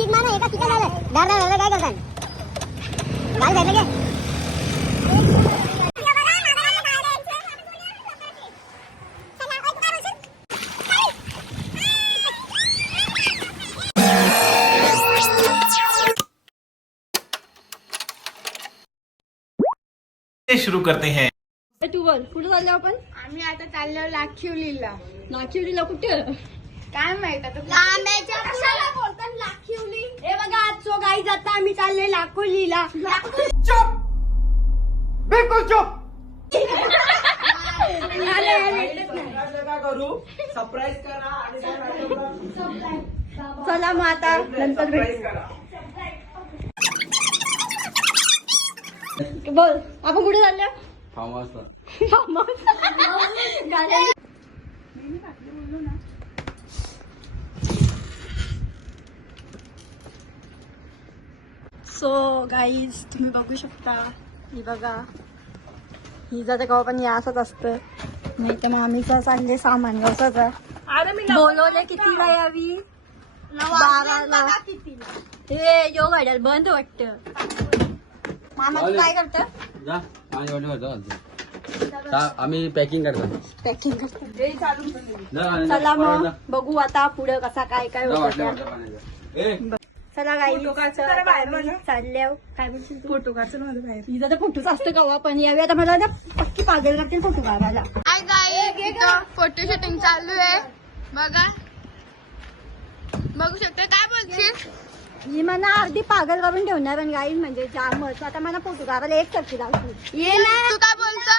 Kick मारा एका kick झालं धार धार काय करताय काय झालं गे शुरू करते हैं। तू बोल कुठे चाललो आपण? आम्ही आता चाललो लाखिवलीला. नाशिवलीला कुठे? काय माहित आता कशाला बोलतात लाखिवली? हे बघा आज सो गाई जाता आम्ही चालले लाखोलीला. चुप, बिल्कुल चुप। करू सरप्राईज करा आणि चला मग आता नंतर भेटू. बोल आपण कुठे चाललो? फार्म हाऊसला. सो गाईज तुम्ही बघू शकता ही बघा ही जाते का पण असंच असतं नाही तर मग आम्ही चालले सामान असंच बोलवले किती वेळ यावी 12ला. हे यो गाड्या बंद वाटत. मामा तू काय करत? जा माझ्या वाटी करतो. आम्ही पॅकिंग करतो. पॅकिंग करतो. चला मग बघू आता पुढे कसा काय काय होतं. चला गाई चालल्या काय बोलशील फोटो काढतो माझं बाहेर. हिचा तर फोटोच असतं कवा पण यावी आता मला ना पक्की पागल लागतील फोटो काढायला. फोटो शूटिंग चालू आहे बघा बघू शकता. काय बोलशील? ही मला अर्धी पागल करून ठेवणार आणि गाई म्हणजे जामच. आता मला फोटो काढायला एक टक्के लागतील. ये ना तू काय बोलतो?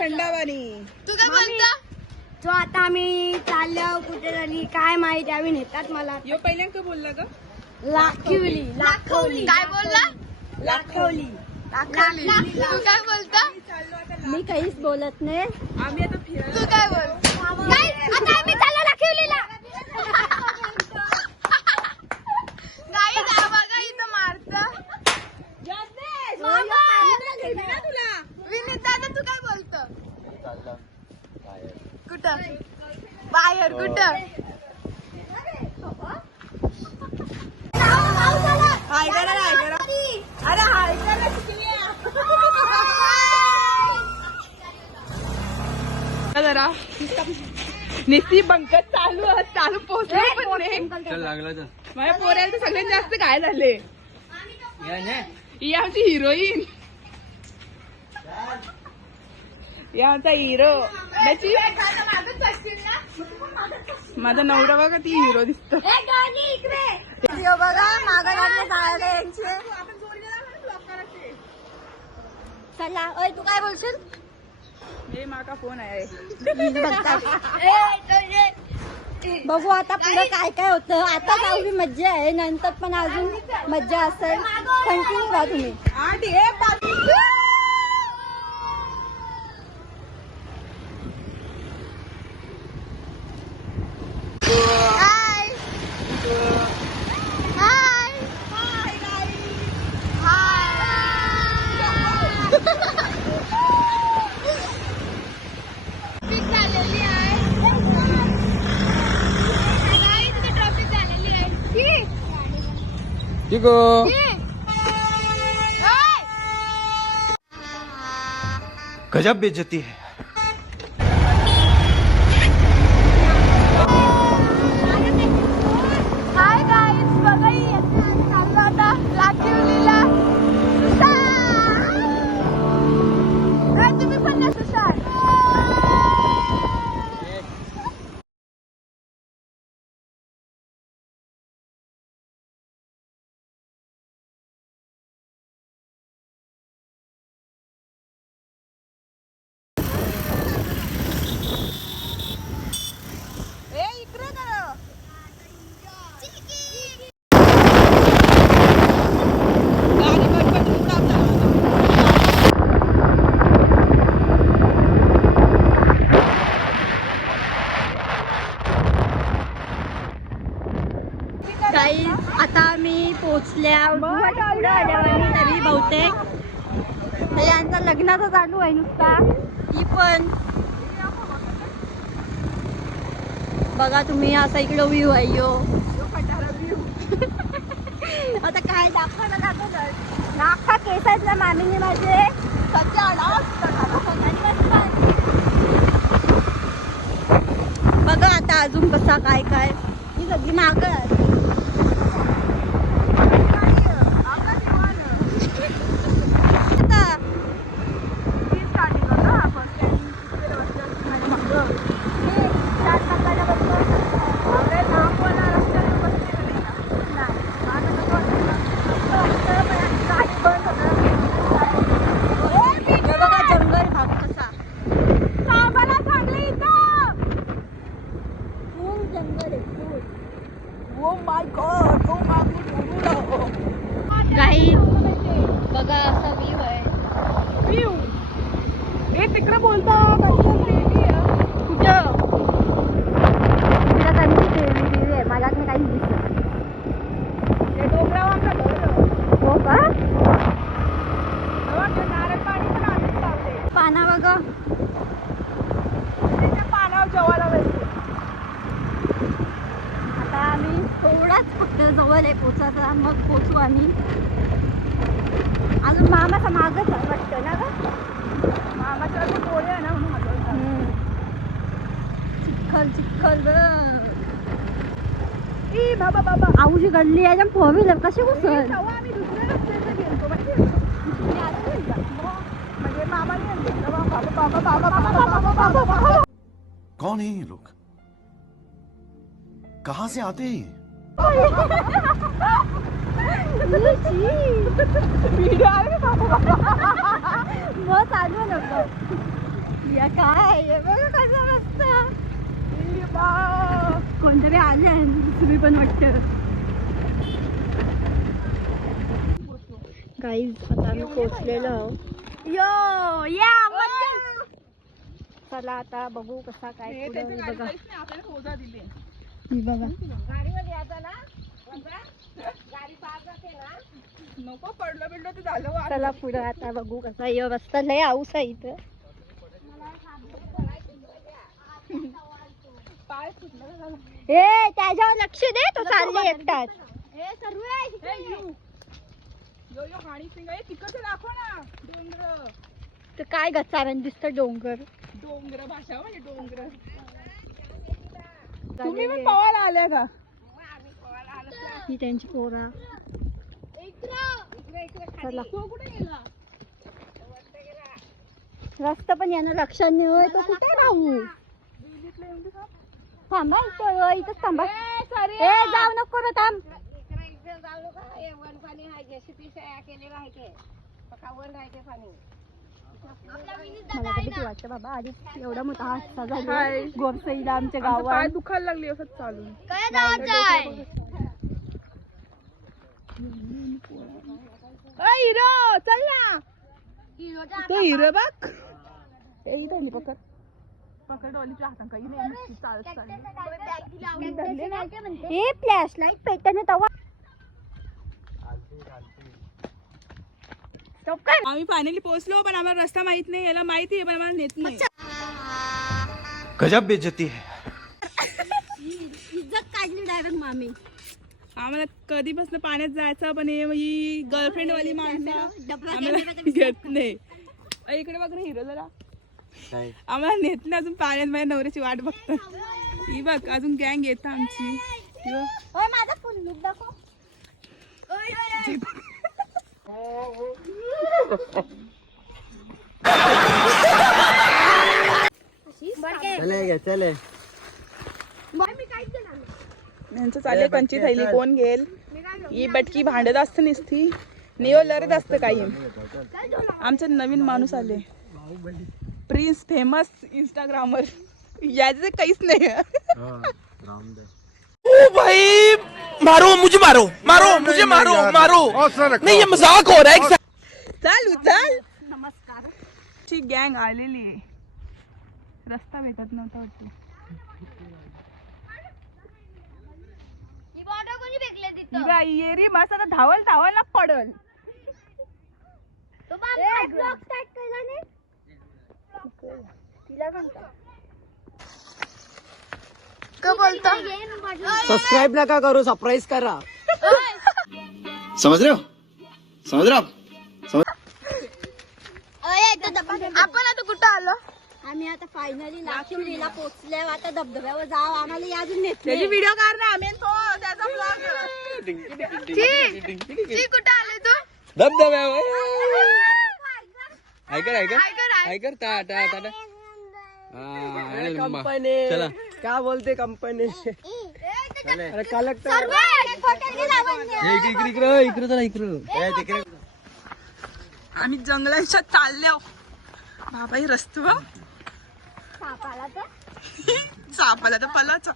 थंडावानी तू काय बोलतो? जो आता आम्ही चाललो कुठे झाली काय माहिती आम्ही नेतात मला. यो पहिल्यांदा बोलला का? लाखिवली लाखवली काय बोलला? लाखवली. तू काय बोलतो? मी काहीच बोलत नाही. आम्ही आता फिरायला तू काय बोल? आता आम्ही चाललो लाखिवलीला. नाही ना बघा इथं मारतं. विनीत दादा तू काय बोलतो? कुठं बाहेर कुठं? हाय करा हाय करा. अरे हाय करा जरा निस्ती बंकत चालू पोहोचले पण नाही. चल लागला तर माझ्या पोऱ्याला तर सगळ्यात जास्त काय झाले. ही आमची हिरोईन ही आमचा हिरो. माझा नवरा बघा ती हिरो दिसतो. बघा मागं लागले जायला यांचे. चला ओय तू काय बोलशील? हे माका फोन आहे. बघू आता पुढे काय काय होतं. आता जाऊन मज्जा आहे नंतर पण अजून मज्जा असेल. कंटिन्यू करा तुम्ही. ठीक हो. गजब बेइज्जती है। हाय गाईज बघा चाललो आता लाखिवलीला. काय तुम्ही पण ना सुशांत? आता आम्ही पोचल्या तरी बहुतेक यांचा लग्नाचा चालू आहे नुसता. ही पण बघा तुम्ही असा इकडं व्ह्यू आहे यो. काय दाखवायला दाखवलं नाका केसातल्या मामीने माझे सध्या बघा आता अजून कसा काय काय ही सगळी मागं काही बघा असा व्ह्यू आहे. व्ह्यू हे तिकडे बोलता कुठं तिला त्यांची देवी आहे मला नाही काही दिसत. ते डोंगरावर आमचं घर. हो का नारळ पाणी पण आम्हीच लावले. पाना बघा त्याच्या पानावर जेवायला बसते. आता आम्ही थोडाच फक्त जवळ आहे पोचायचा मग पोचू आम्ही. अजून मामाचा मागच आहे वाटतं ना ग. मामाच्या अजून पोळे आहे ना म्हणून हलवतात. चिखल चिखल ई बाबा बाबा आऊची गल्ली आहे आणि फोर व्हीलर कशी घुसल. तेव्हा आम्ही दुसऱ्या रस्त्याने गेलतो माहिती आहे का? म्हणजे मामाने आणलं. बाबा बाबा बाबा बाबा बाबा बाबा बाबा. कौन है ये लोग? कहाँ से आते हैं ये? मग चालू नको या काय हे बघा कसं मस्त. कोणतरी आले दुसरी पण वाटत. गाईज आता आम्ही पोचलेलो आहोत. यो या चला आता बघू कसा काय हे पुढं. त्याची ही बघा गाडी काहीच नाही, आपल्याला पोजा दिली. ही बघा नको पडलं बिडलं तर झालं वार. चला पुढं आता बघू कसा हे रस्ता लय आऊस आहे इथं. पाय फुटलं झालं. ए त्याच्यावर लक्ष दे तो चालले एकटाच. यो यो हाणी सिंग आहे तिकडचं दाखव ना. डोंगर तर काय गचारण दिसतं डोंगर. डोंगर भाषा म्हणजे डोंगर. तुम्ही पण पवायला आल्या का? ही त्यांची पोरा. चला तो कुठे गेला? रस्ता पण यांना लक्षात नाही होय तो कुठे राहू. थांबा इथंच थांबा. ए जाऊ नको रे थांब. मला तर भीती वाटतं बाबा आधीच एवढा मोठा हादसा झाला गोरसईला आमच्या पाय गावात. दुखायला लागली असं चालून. काय जायचं आहे हिरो चल ना. तो हिरो बघ. पकड पकड डॉलीच्या हातात काही नाही नुसती चालत चालली. ए फ्लॅश लाईट पेटने तवा. आम्ही फायनली पोहोचलो पण आम्हाला रस्ता माहित नाही. याला माहिती आहे पण आम्हाला नेत नाही. गजब बेइज्जती है. इज्जत काढली डायरेक्ट मामी. आम्हाला कधीपासून पाण्यात जायचं पण ही गर्लफ्रेंड वाली माणसं आम्हाला घेत नाही. इकडे बघ ना हिरो जरा आम्हाला नेत नाही अजून पाण्यात. माझ्या नवऱ्याची वाट बघतात. ही बघ अजून गँग येत आमची. माझा फुल लुक दाखव. चले यांचं चालले कंची थैली कोण घेईल. ही बटकी भांडत असतं निसती नियो लढत असतं काही. आमचं नवीन माणूस आले प्रिन्स फेमस इंस्टाग्रामर. याचं काहीच नाही. ओ भाई मारो मुझे मारो मारो मुझे मारो मारो. नहीं ये मजाक हो रहा है. चालू चाल. नमस्कार. ची गँग आलेली आहे. रस्ता भेटत नव्हता वाटतं. ही बाई ये रे मस्त आता धावल धावल ना पडल. सबस्क्राईब नका करू सरप्राईज करा. समझ रहे हो आप? आपण आता कुठं आलो? आम्ही आता फायनली नाशिवलीला पोहोचले. आता धबधब्यावर जाव. आम्हाला अजून नेत त्याची व्हिडिओ काढ ना आम्ही तो त्याचा ब्लॉग ची कुठं आले तू? धबधब्यावर ऐकर टा टा टा टा. चला क्या बोलते कंपनी अरे कलेक्टर इकडे आम्ही जंगलांच्या चालल्या बाबा ही रस्तो सापाला तर पलाच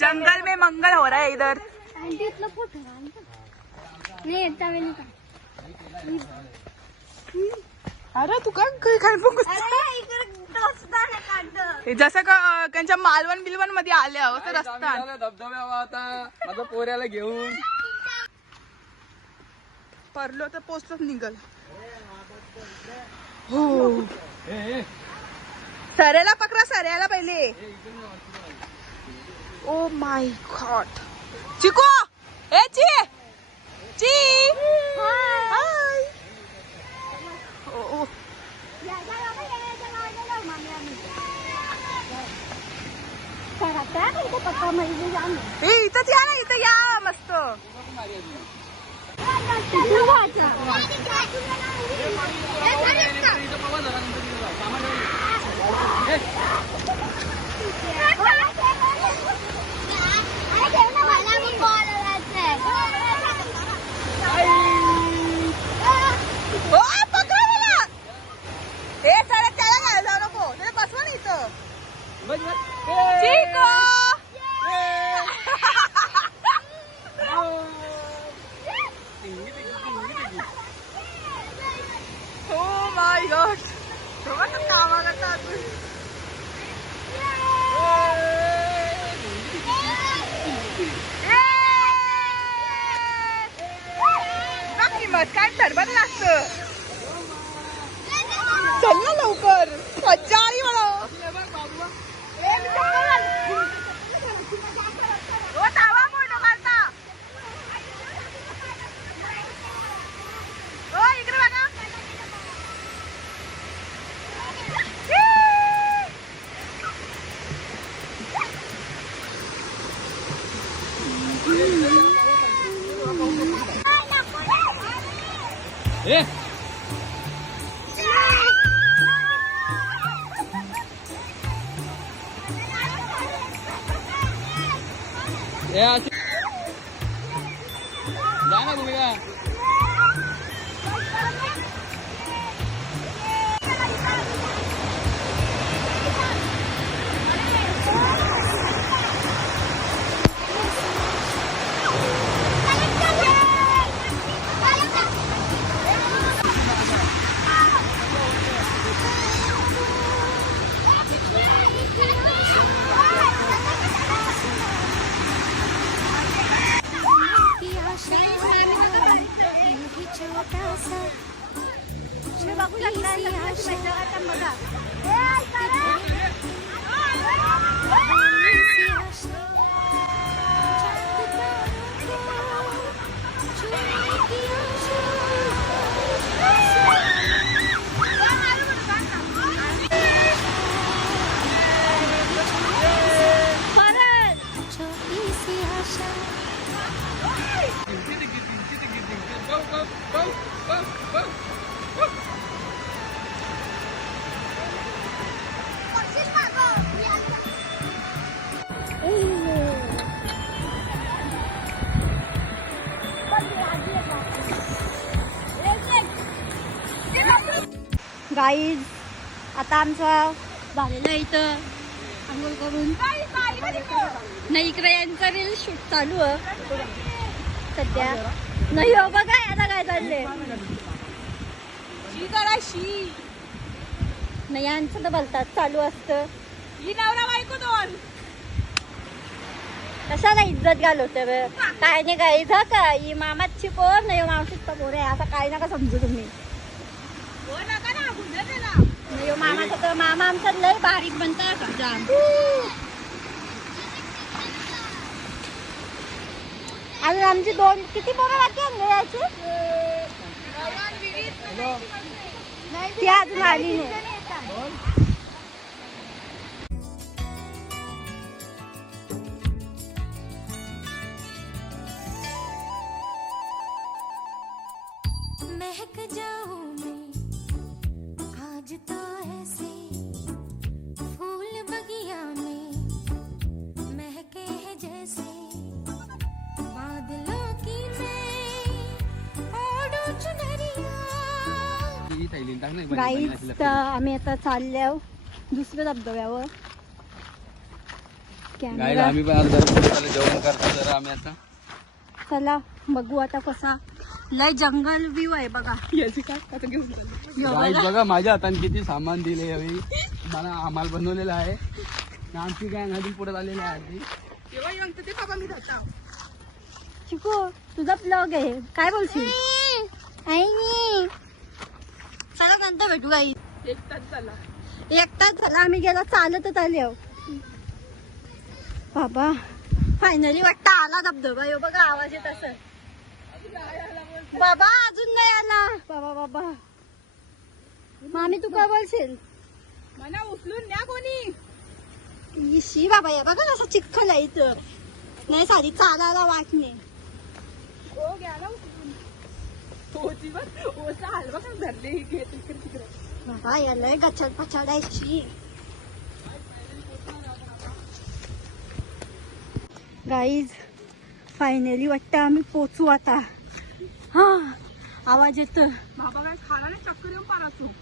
जंगल में मंगल हो रहा है इधर. अरे तू काय जसं का त्यांच्या मालवण बिलवण मध्ये आले आहो तर रस्ता धबधब्यावर आता माझं पोऱ्याला घेऊन परलो तर पोचतच निघल. हो सऱ्याला पकडा सऱ्याला पहिले. ओ माय गॉड चिको ए ची ची हाय. ओ ए इथंच या ना इथं या मस्त. ओ पकडा मला. ए चला त्याला घ्यायला जाऊ नको त्याला बसवा ना इथं. ठीक ओ माय गॉड कामा करतात. किंमत काय सरबत लागतं. चल ना लवकर मज्जा आली मला. इकडे बघा जा ना भूमिका. बघू शकता. गाईज आता आमचं झालेलं आहे इथं आंघोळ करून. नाही इकडे यांचा रील शूट चालू आहे सध्या. नाही हो बघा आता काय चाललंय. नाही यांचं तर बोलतात चालू असतं. ही नवरा बायको दोन कशाला इज्जत घालवते बे? काय नाही काय इथं का ही मामाची पोर नाही मावशीचा पोर आहे असं काय नका समजू तुम्ही. नाही मामाचा तर मामा आमचा लय बारीक बनता का जाम. अजून आमची दोन किती पोरं बाकी आहे याची ती अजून आली नाही. महक जाऊं मैं आज तो ऐसे फूल बगिया में महके हैं जैसे बादलों की मैं ओढू चुनरिया. गाईज तर आम्ही आता चाललो दुसऱ्या धबधब्यावर. गाईला आम्ही पण आज घरी जेवण करतो जरा आम्ही आता. चला बघू आता कसा लय जंगल व्ह्यू आहे बघा. याची काय आता घेऊन चालली. गाईज बघा माझ्या हाताने किती सामान दिले यावेळी मला आम्हाला बनवलेलं आहे. आमची गँग अजून पुढे आलेली आहे. तेव्हा येऊन तर ते बाबा मी जाता. चिकू तुझा ब्लॉग आहे काय बोलशील. चला नंतर भेटू गाई. एक तास झाला. एक तास झाला आम्ही गेला चालतच आले बाबा. फायनली वाटतं आला धबधबा. यो बघा आवाज येत असं. बाबा अजून नाही आला. बाबा बाबा मामी तू काय बोलशील. मला उचलून न्या कोणी. इशी बाबा या बघा असं चिखल आहे इथं. नाही साधी चालायला वाटणे. ओ गेला उचलून. हो जीवन ओसा हलवा का धरले ही घेत इकडे तिकडे. बाबा याला गचड पछाडायची. गाईज फायनली वाटतं आम्ही पोचू आता. हा आवाज येतो. बाबा काय खाला नाही चक्कर येऊन पाहतो.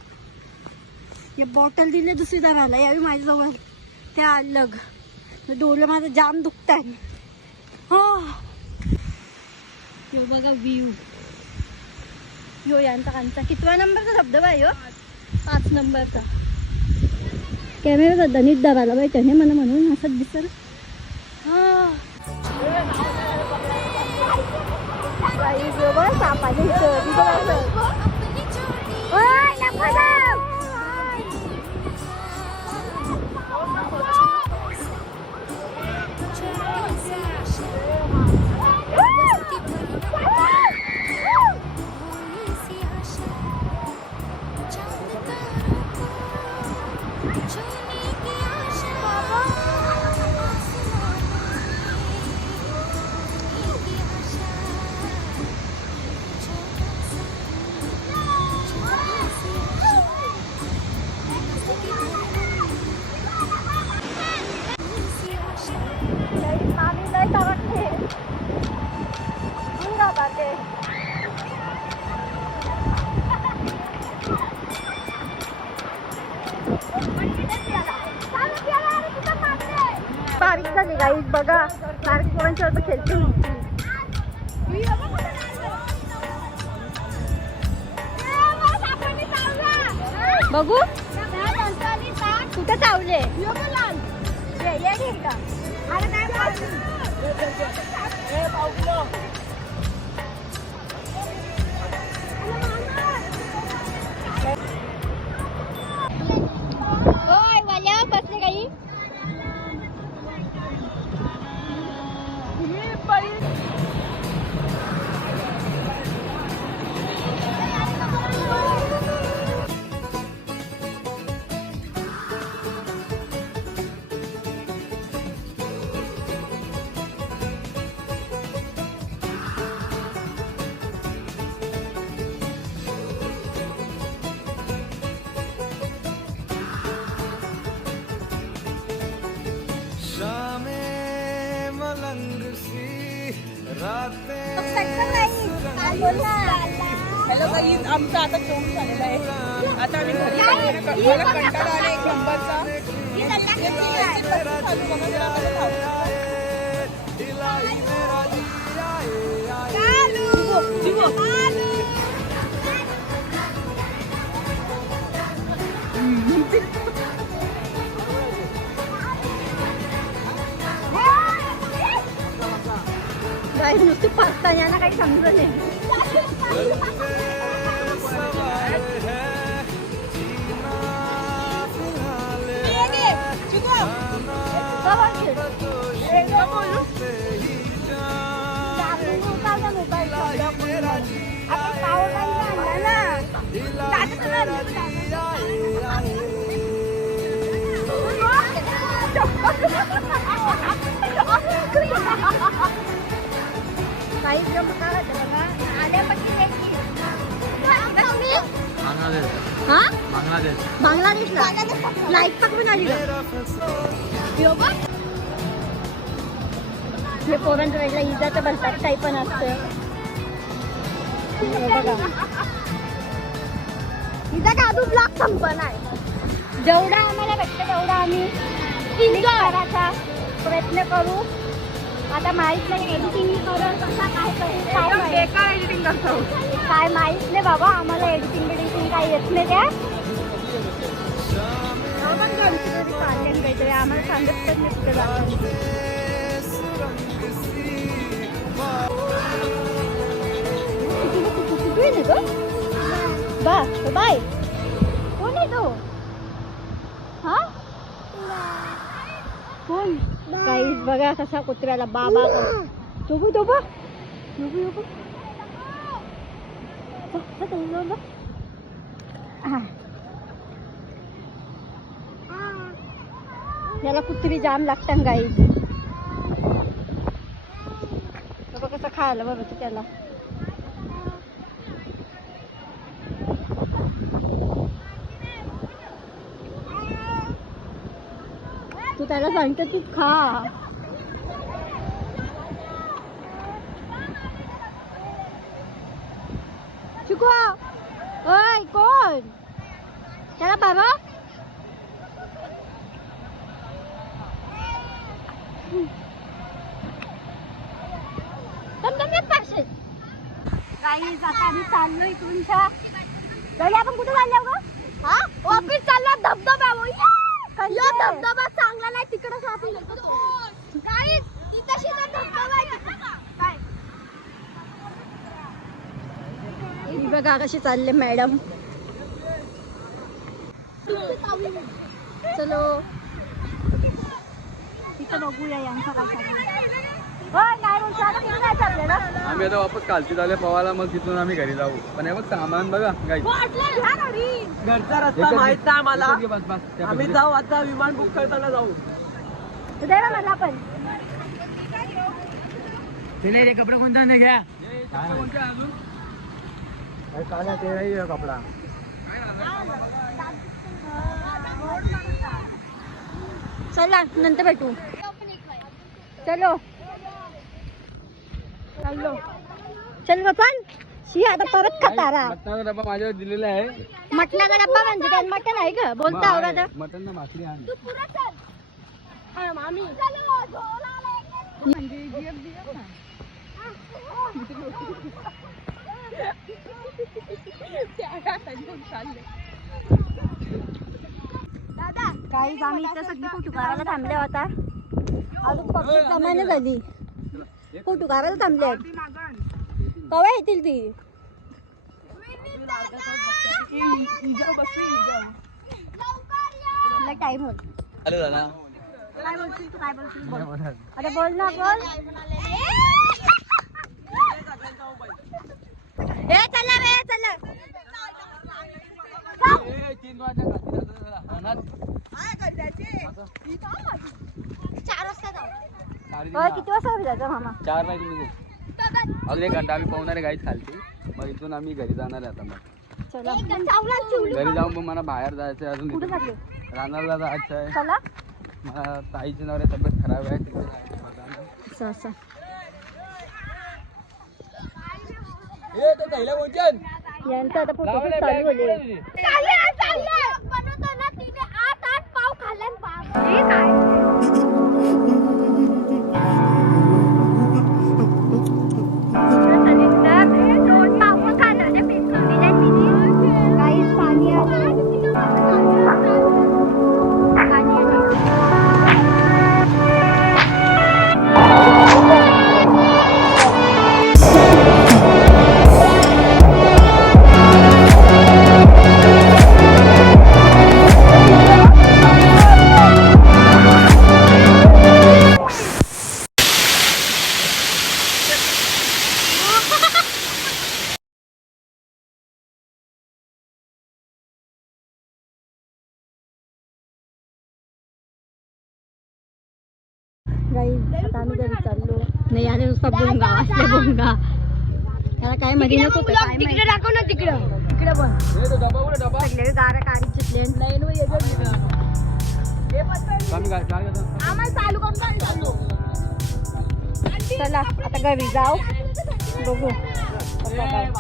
या बॉटल दिले दुसरी धरायला यावी माझ्याजवळ. त्या अलग डोलं माझं जाम दुखताय. हा यो बघा व्ह्यू. यो यांचा कितवा नंबरचा धबधबा आहे. 5 नंबरचा. कॅमेरा नीट धरायला पाहिजे त्याने मला म्हणून असंच दिसत. हा बारीक झाली गाईज बघा. बारीक पोरांच्या खेळते. बघू कुठे चावले. बसले काही हॅलो गाईज आमचा आता फोन झालेला आहे. आता आम्ही घरी मला कंटाळा आला एक नंबरचा. काही नुसती पसताना यांना काही समजत नाही. बांगलादेशला लाईट पकडून आली हे पोरांच्या वेळेला इजाचं बनतात काही पण असतं. इजा का अजून ब्लॉक संपन आहे. जेवढा आम्हाला भेटतं तेवढा आम्ही करायचा प्रयत्न करू. आता माहित नाही एडिटिंग करून कसा काय करू काय एडिटिंग करतो काय माहित नाही बाबा. आम्हाला एडिटिंग काय येत नाही त्या काहीतरी आम्हाला सांगत पण नसतं. बाय कोण आहे तो? हा कोण? काहीच बघा कसा कुत्र्याला बाबा तोबू तोबा याला कुत्री जाम लागतं गाईच. कसं खायला बघ त्याला. तू त्याला सांगतो तू खा. शिकवा ओय कोण त्याला बाबा गाईज. आता आम्ही चाललो इकडूनच्या घरी. आपण कुठे चाललो ग? हा वापिस चाललो धबधबा. यो धबधबा चांगला नाही तिकडच आपण गाईज. तिथशी तर धबधबा आहे काय. ही बघा कशी चालले मॅडम. चलो तिथं बघूया यांचा काय चाललंय. आम्ही आता वापस कालची झाले पवायला मग तिथून आम्ही घरी जाऊ. पण हे बघ सामान बघा काही घरचा रस्ता माहित नाही आम्हाला. आम्ही जाऊ आता विमान बुक करताना जाऊ. मला पण कपडे कोणता नाही घ्या अजून कपडा. चला नंतर भेटू. चलो चाललो चल पण शी आता परत खतारा. मटणाचा डब्बा माझ्यावर दिलेला आहे. मटणाचा डब्बा म्हणजे काय मटण आहे का बोलता आवडा. मटण ना भाकरी आण. काही आम्ही इथं सगळी फोटो काढायला थांबले होता. अजून पब्लिक जमाने झाली. फोटो काढायला थांबले. कवा येतील ती? टाइम होत. काय बोलशील तू? काय बोलशील बोल. अरे बोल ना बोल. ए चला रे चला. 3 वाजता 4 वाजता जाऊ. किती वाजता जायचं मामा? 4 नाही तुम्ही अजून 1 घंटा आम्ही पाहुणारे गाईच खालती. मग इथून आम्ही घरी जाणार आहे. आता मग चला घरी जाऊन मग मला बाहेर जायचं आहे. कुठे अजून जाते? रानाला जायचं आहे. चला मला ताईची नवरे तब्येत खराब आहे तिथे असं असं. यांचं आता फोटो चालू होते. काही आता आम्ही घरी चाललो. नाही आले नुसता बोंगा असले बोंगा. त्याला काय मध्ये नको काय तिकडे दाखव ना तिकडं. तिकडे पण सगळे गारा काढी चितले आम्हाला चालू करून चालू. चला आता घरी जाऊ बघू कसं काय.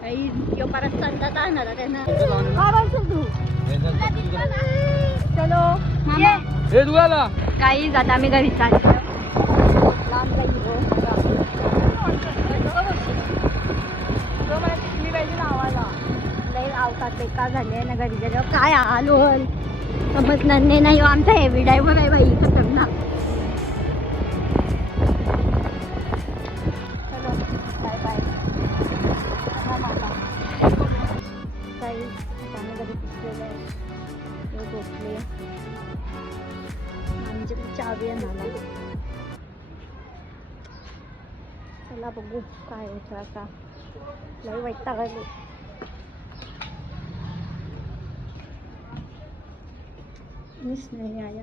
काही यो परत संतात आणणार त्यांना काय बोलशील तू. चलो मामा. काही जात आम्ही घरी चाललो. लांब जाईल लई अवकात बेकार झाले ना घरी गेल्यावर. काय आलो समजणार नाही. आमचा हेवी ड्रायव्हर आहे बाई खतरनाक. चलो बाय बाय. काही आम्ही कधी पुसलेलं आहे झोपले. आमच्याकडे चावी आहे मला. चला बघू काय होतं आता. लई वैताग आले. मिस नाही आया.